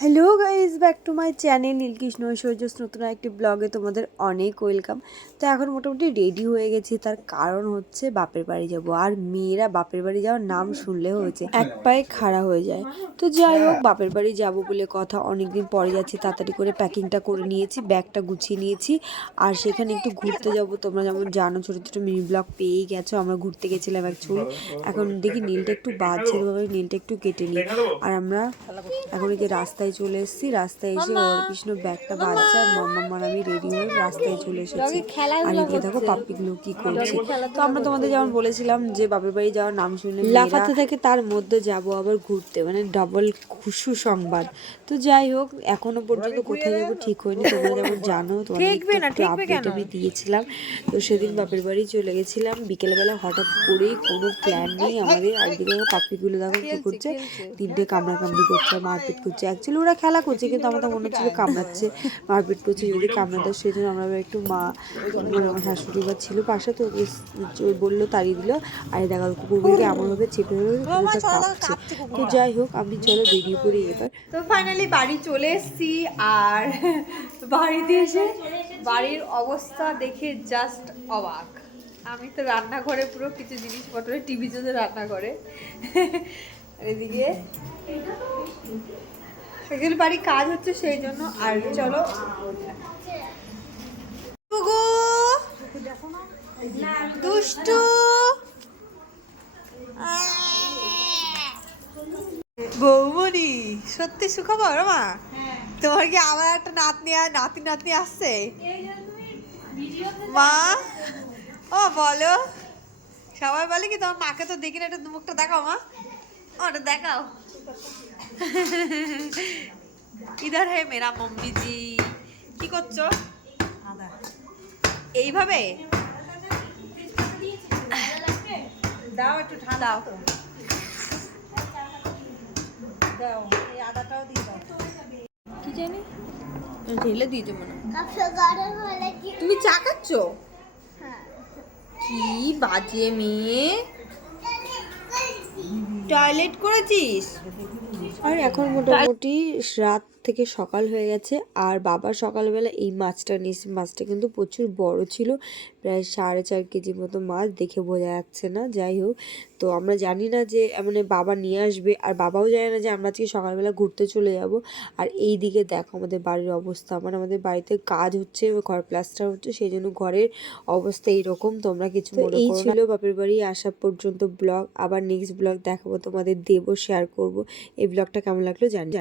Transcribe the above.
Hello guys, back to my channel Nilkrishna ঐশ্বর্যস নতুন একটি ব্লগে তোমাদের অনেক ওয়েলকাম। তো এখন মোটামুটি রেডি হয়ে গেছি, তার কারণ হচ্ছে বাপের বাড়ি যাব। আর মেয়েরা বাপের বাড়ি যাওয়ার নাম শুনলে হয়েছে এক পায়ে খাড়া হয়ে যায়। তো যাই হোক, বাপের বাড়ি যাব বলে কথা, অনেকদিন পরে যাচ্ছি। তাড়াতাড়ি করে প্যাকিংটা করে নিয়েছি, ব্যাগটা গুছিয়ে নিয়েছি। আর সেখানে একটু ঘুরতে যাব। তোমরা যেমন জানো, ছোটো ছোটো মিনি ব্লগ পেয়েই গেছো, আমরা ঘুরতে গেছিলাম অ্যাকচুয়ালি। এখন দেখি নীলটা একটু বাজছে, ভাবে নীলটা একটু কেটে নিই। আর আমরা এখন এই যে রাস্তায় চলে এসেছি। রাস্তায় এসে কৃষ্ণ ব্যাগটা বাজছে, আর মাম্মা আমি রেডি হয়ে রাস্তায় চলে এসেছি। আর এদিকে দেখো পাপ্পিগুলো কি করছে। তো আমরা তোমাদের যেমন বলেছিলাম যে বাপের বাড়ি যাওয়ার নাম শুনে লাফাতে থাকে, তার মধ্যে যাব আবার ঘুরতে, মানে ডাবল খুশু সংবাদ। তো যাই হোক, এখনো পর্যন্ত কোথায় যাবো ঠিক হয়নি। তোমরা যেমন জানো, তোমাদের আপডেট আমি দিয়েছিলাম। তো সেদিন বাপের বাড়ি চলে গেছিলাম বিকেলবেলা, হঠাৎ করেই, কোনো প্ল্যান নেই আমাদের। আর এদিকে পাপ্পিগুলো দেখো কি করছে, তিনটে কামড়াকামড়ি করছে, মারপিট করছে। অ্যাকচুয়ালি ওরা খেলা করছে, কিন্তু আমাদের মনে হচ্ছিল কামড়াচ্ছে, মারপিট করছে, যদি কামড়া দেয়। সেই জন্য আমরা একটু আমার শাশুড়ি বা ছিল পাশে, তো বললো, তাড়িয়ে দিল। আর দেখা কুকুরগুলোকে এমনভাবে চেপে ধরে কাঁপছে। তো যাই হোক, আমি চলো বেরিয়ে পড়ি এবার। তো ফাইনালি বাড়ি চলে এসেছি। আর বাড়িতে এসে বাড়ির অবস্থা দেখে জাস্ট অবাক। আমি তো রান্নাঘরে পুরো কিছু জিনিসপত্র টিভি চলছে রান্নাঘরে। এদিকে এগুলো বাড়ি কাজ হচ্ছে সেই জন্য। আর চলো দুষ্টু বৌমনি, সত্যি সুখবর মা? তোমার কি আবার একটা নাতনি আর নাতি আসছে মা? ও বলো, সবাই বলে কি তোমার মাকে তো দেখি না, একটা মুখটা দেখাও মা, ওটা দেখাও। ইধার হে মেরা মম্মি জি, কি করছো? এইভাবে দাও, একটু ঠান্ডা দাও, এই আদাটাও দিয়ে দাও। কি জানি ঢেলে দিয়েছো মনে হয়। তুমি চা খাচ্ছ? কি বাজে মেয়ে, টয়লেট করেছিস? আর এখন মোটামুটি রাত থেকে সকাল হয়ে গেছে। আর বাবা সকালবেলা এই মাছটা নিয়েছে। মাছটা কিন্তু প্রচুর বড় ছিল, প্রায় 4.5 কেজি মতো মাছ, দেখে বোঝা যাচ্ছে না। যাই হোক, তো আমরা জানি না যে মানে বাবা নিয়ে আসবে, আর বাবাও জানে না যে আমরা আজকে সকালবেলা ঘুরতে চলে যাব। আর এই দিকে দেখো আমাদের বাড়ির অবস্থা, মানে আমাদের বাড়িতে কাজ হচ্ছে, ঘর প্লাস্টার হচ্ছে, সেই জন্য ঘরের অবস্থা এইরকম। তোমরা কিছু মনে করো না। এই ছিল বাপের বাড়ি আসা পর্যন্ত ব্লগ। আবার নেক্সট ব্লগ দেখাবো তোমাদের, দেবো, শেয়ার করব। এই ব্লগটা কেমন লাগলো জানি।